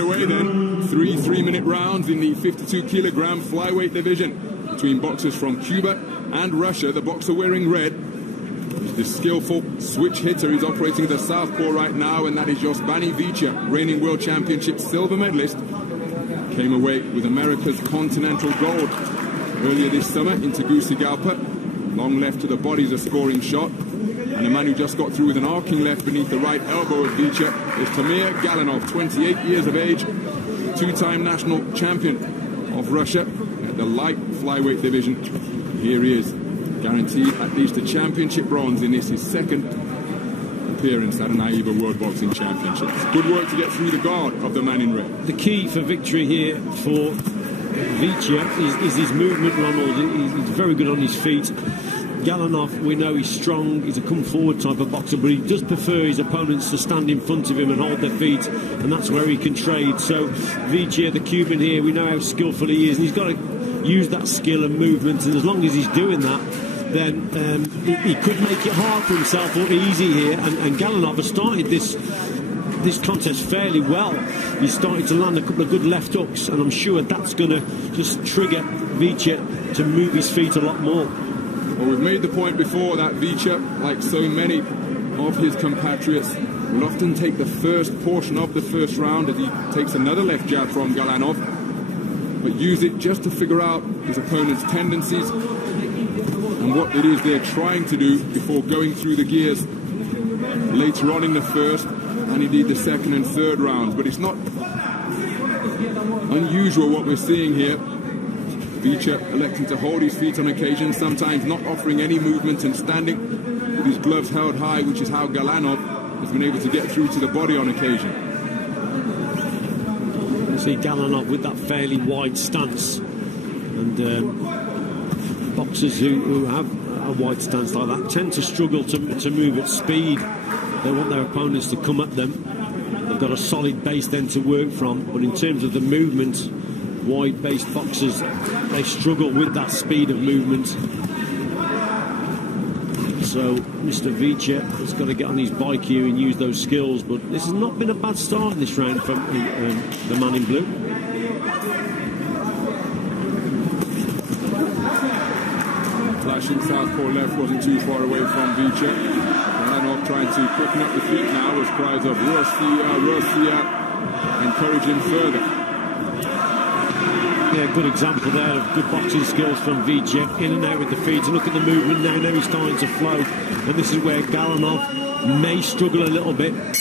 underway then. Three 3-minute rounds in the 52-kilogram flyweight division between boxers from Cuba and Russia. The boxer wearing red is the skillful switch hitter. He's operating at the southpaw right now, and that is Yosbani Vejtiya, reigning World Championship silver medalist. Came away with America's Continental Gold earlier this summer in Tegucigalpa. Long left to the body is a scoring shot. And the man who just got through with an arcing left beneath the right elbow of Vejtiya is Tamir Galyonov, 28 years of age, two-time national champion of Russia at the light flyweight division. Here he is, guaranteed at least a championship bronze in this, his second appearance at an AIBA World Boxing Championships. Good work to get through the guard of the man in red. The key for victory here for Vejtiya is his movement, Ronald. He's very good on his feet. Galyonov, we know he's strong, he's a come-forward type of boxer, but he does prefer his opponents to stand in front of him and hold their feet, and that's where he can trade. So Vejtiya, the Cuban here, we know how skillful he is, and he's got to use that skill and movement, and as long as he's doing that, then he could make it hard for himself or easy here, and Galyonov has started this contest fairly well. He's starting to land a couple of good left hooks, and I'm sure that's going to just trigger Vejtiya to move his feet a lot more. Well, we've made the point before that Vejtiya, like so many of his compatriots, will often take the first portion of the first round as he takes another left jab from Galyonov, but use it just to figure out his opponent's tendencies and what it is they're trying to do before going through the gears later on in the first and indeed the second and third rounds. But it's not unusual what we're seeing here. Vejtiya electing to hold his feet on occasion, sometimes not offering any movement and standing with his gloves held high, which is how Galyonov has been able to get through to the body on occasion. You see Galyonov with that fairly wide stance, and boxers who have a wide stance like that tend to struggle to move at speed. They want their opponents to come at them. They've got a solid base then to work from, but in terms of the movement, wide-based boxers, they struggle with that speed of movement. So Mr. Vejtiya has got to get on his bike here and use those skills, but this has not been a bad start in this round from the man in blue. Flashing southpaw left wasn't too far away from Vejtiya. Galyonov trying to quicken up the feet now as cries of Russia encourage him further. Yeah, good example there of good boxing skills from Vejtiya, in and out with the feet. And look at the movement now he's starting to flow. And this is where Galyonov may struggle a little bit. But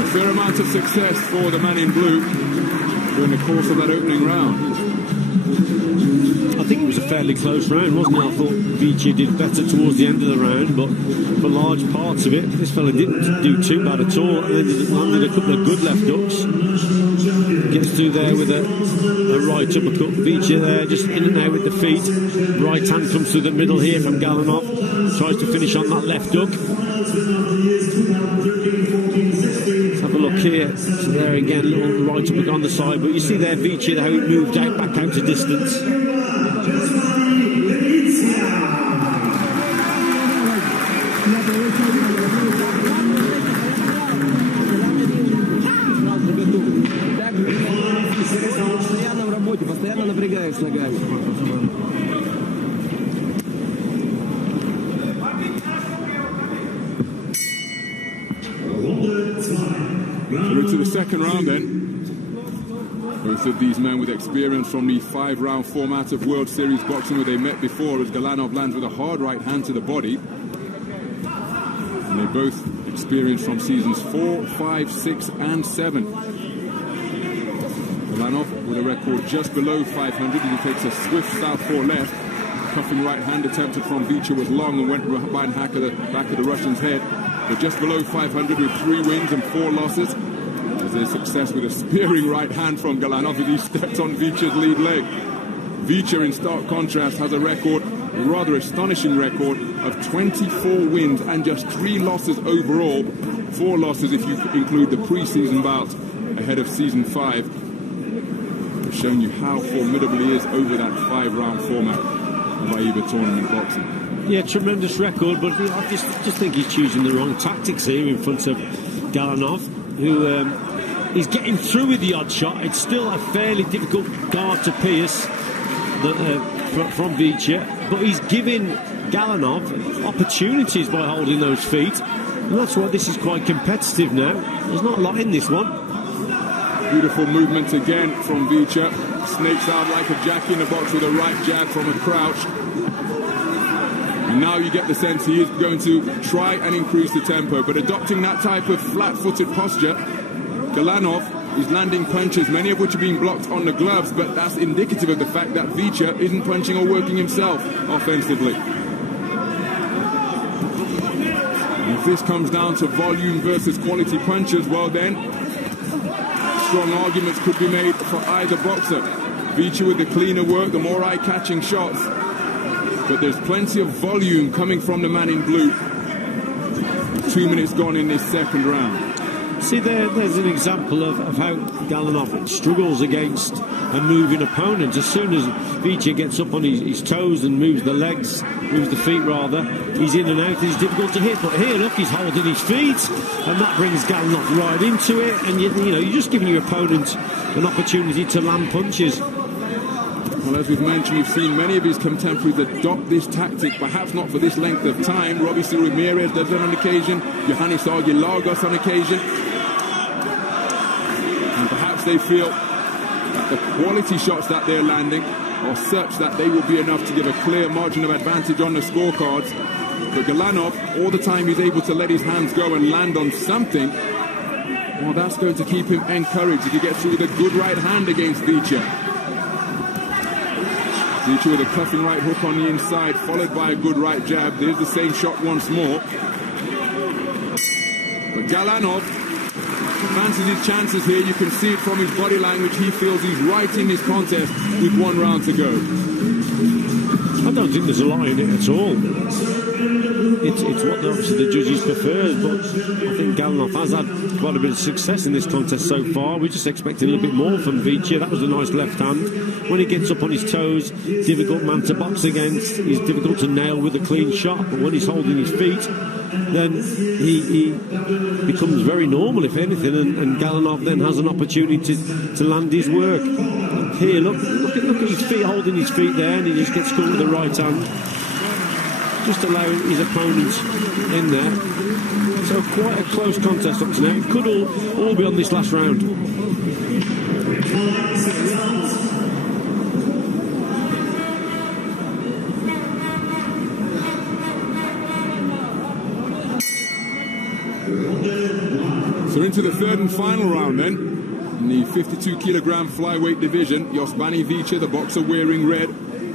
a fair amount of success for the man in blue during the course of that opening round. I think it was a fairly close round, wasn't it? I thought Vejtiya did better towards the end of the round, but for large parts of it, this fella didn't do too bad at all. And then he landed a couple of good left hooks. Gets through there with a right uppercut. Vejtiya there, just in and out with the feet. Right hand comes through the middle here from Galyonov. Tries to finish on that left hook. Let's have a look here. So there again, a little right uppercut on the side. But you see there Vejtiya, how he moved out, back out to distance. Through to the second round then. Both of these men with experience from the 5-round format of World Series boxing where they met before, as Galyonov lands with a hard right hand to the body. And they both experienced from seasons 4, 5, 6 and 7. Galyonov with a record just below 500 as he takes a swift southpaw left. Cuffing right hand attempted from Vejtiya was long and went by and back of the Russian's head. But just below 500 with 3 wins and 4 losses. As there's success with a spearing right hand from Galyonov as he stepped on Vejtiya's lead leg. Vejtiya, in stark contrast, has a record, a rather astonishing record, of 24 wins and just 3 losses overall. 4 losses if you include the pre-season bout ahead of season 5. It's showing you how formidable he is over that 5-round format of AIBA tournament boxing. Yeah, tremendous record, but I just think he's choosing the wrong tactics here in front of Galyonov. who is getting through with the odd shot. It's still a fairly difficult guard to pierce from Veitia, but he's giving Galyonov opportunities by holding those feet, and that's why this is quite competitive now. There's not a lot in this one. Beautiful movement again from Veitia. Snakes out like a jack in the box with a right jab from a crouch. And now you get the sense he is going to try and increase the tempo, but adopting that type of flat-footed posture, Galyonov is landing punches, many of which are being blocked on the gloves, but that's indicative of the fact that Veitia isn't punching or working himself offensively. And if this comes down to volume versus quality punches, well then, strong arguments could be made for either boxer. Veitia with the cleaner work, the more eye-catching shots, but there's plenty of volume coming from the man in blue. 2 minutes gone in this second round. See, there's an example of how Galyonov struggles against a moving opponent. As soon as Veitia gets up on his toes and moves the legs, moves the feet rather, he's in and out and he's difficult to hit. But here, look, he's holding his feet, and that brings Galyonov right into it. And you know, you're just giving your opponent an opportunity to land punches. Well, as we've mentioned, we've seen many of his contemporaries adopt this tactic, perhaps not for this length of time. Robbie Ramirez does it on occasion, Johannes Lagos on occasion. And perhaps they feel that the quality shots that they're landing are such that they will be enough to give a clear margin of advantage on the scorecards. But Galyonov, all the time he's able to let his hands go and land on something, well, that's going to keep him encouraged if he gets through with a good right hand against Veitia. Veitia with a cuffing right hook on the inside, followed by a good right jab. There's the same shot once more. But Galyonov fancies his chances here. You can see it from his body language. He feels he's right in this contest with 1 round to go. I don't think there's a lot in it at all. It's what obviously the judges prefer, but I think Galyonov has had quite a bit of success in this contest so far. We're just expecting a little bit more from Veitia. That was a nice left hand. When he gets up on his toes, difficult man to box against. He's difficult to nail with a clean shot, but when he's holding his feet, then he becomes very normal, if anything, and Galyonov then has an opportunity to land his work. Here, look at his feet, holding his feet there, and he just gets caught with the right hand, just allowing his opponent in there. So quite a close contest up to now. It could all be on this last round. So into the third and final round then. In the 52-kilogram flyweight division, Yosbani Veitia, the boxer wearing red,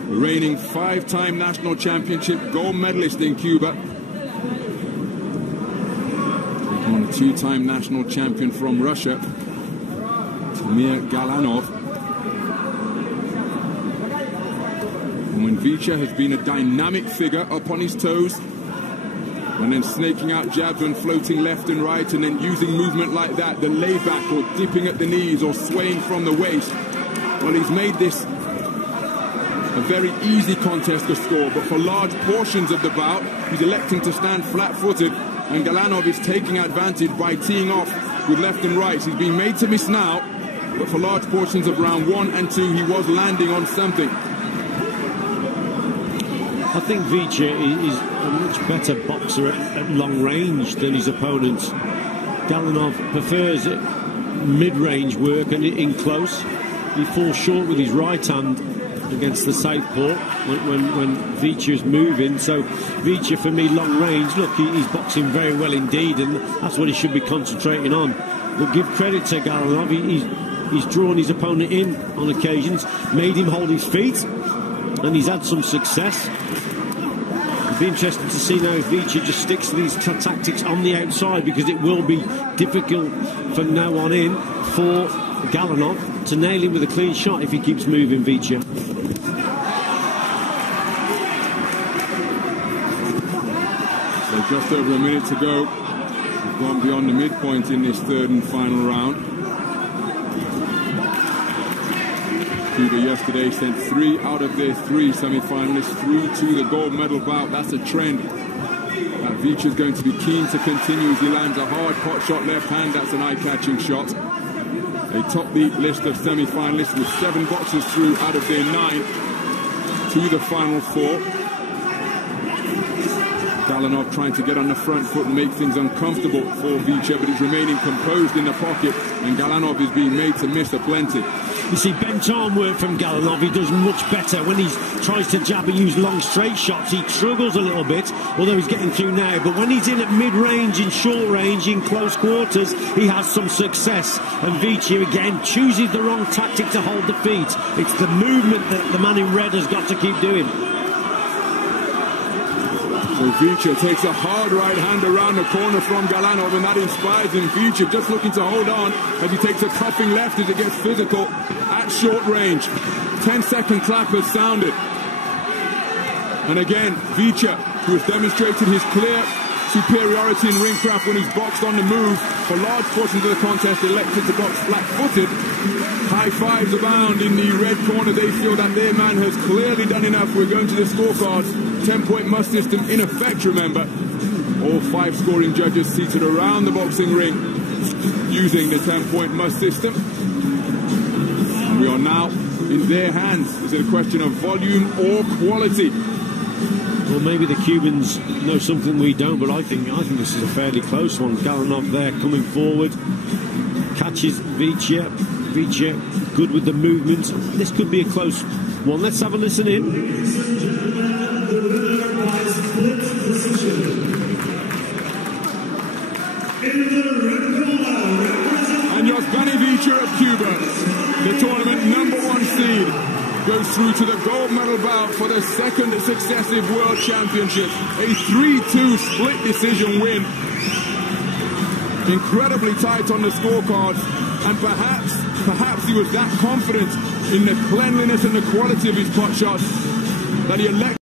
reigning 5-time national championship gold medalist in Cuba. On a 2-time national champion from Russia, Tamir Galyonov. And when Veitia has been a dynamic figure up on his toes, and then snaking out jabs and floating left and right, and then using movement like that, the layback or dipping at the knees or swaying from the waist. Well, he's made this a very easy contest to score, but for large portions of the bout, he's electing to stand flat-footed, and Galyonov is taking advantage by teeing off with left and right. He's been made to miss now, but for large portions of round 1 and 2, he was landing on something. I think Veitia is a much better boxer at long range than his opponent. Galyonov prefers mid-range work and in close. He falls short with his right hand against the southpaw when Veitia is moving. So Veitia, for me, long range, look, he's boxing very well indeed, and that's what he should be concentrating on. But give credit to Galyonov. He's drawn his opponent in on occasions, made him hold his feet, and he's had some success. It'll be interesting to see now if Veitia just sticks to these tactics on the outside, because it will be difficult from now on in for Galyonov to nail him with a clean shot if he keeps moving Veitia. So just over a minute to go. We've gone beyond the midpoint in this third and final round. Cuba yesterday sent 3 out of their 3 semi-finalists through to the gold medal bout. That's a trend Now Veitia is going to be keen to continue as he lands a hard pot shot left hand. That's an eye-catching shot. They top the list of semi-finalists with 7 boxers through out of their 9 to the final 4. Galanov trying to get on the front foot and make things uncomfortable for Veitia, but he's remaining composed in the pocket, and Galanov is being made to miss aplenty. You see, bent arm work from Galanov. He does much better when he tries to jab and use long straight shots. He struggles a little bit, although he's getting through now. But when he's in at mid-range, in short range, in close quarters, he has some success. And Veitia, again, chooses the wrong tactic to hold the feet. It's the movement that the man in red has got to keep doing. So Veitia takes a hard right hand around the corner from Galanov, and that inspires him. Veitia just looking to hold on as he takes a cuffing left as it gets physical at short range. 10-second clap has sounded. And again, Veitia, who has demonstrated his clear superiority in ring craft when he's boxed on the move, for large portions of the contest elected to box flat-footed. High fives abound in the red corner. They feel that their man has clearly done enough. We're going to the scorecards. 10-point must system in effect, remember. All 5 scoring judges seated around the boxing ring using the 10-point must system. We are now in their hands. Is it a question of volume or quality? Well, maybe the Cubans know something we don't, but I think this is a fairly close one. Galanov there coming forward, catches Veitia. Veitia good with the movement. This could be a close one. Let's have a listen in. And Yosbani Veitia of Cuba, the tournament #1 seed, goes through to the gold medal bout for the 2nd successive World Championship. A 3-2 split decision win. Incredibly tight on the scorecards, and perhaps he was that confident in the cleanliness and the quality of his pot shots that he elected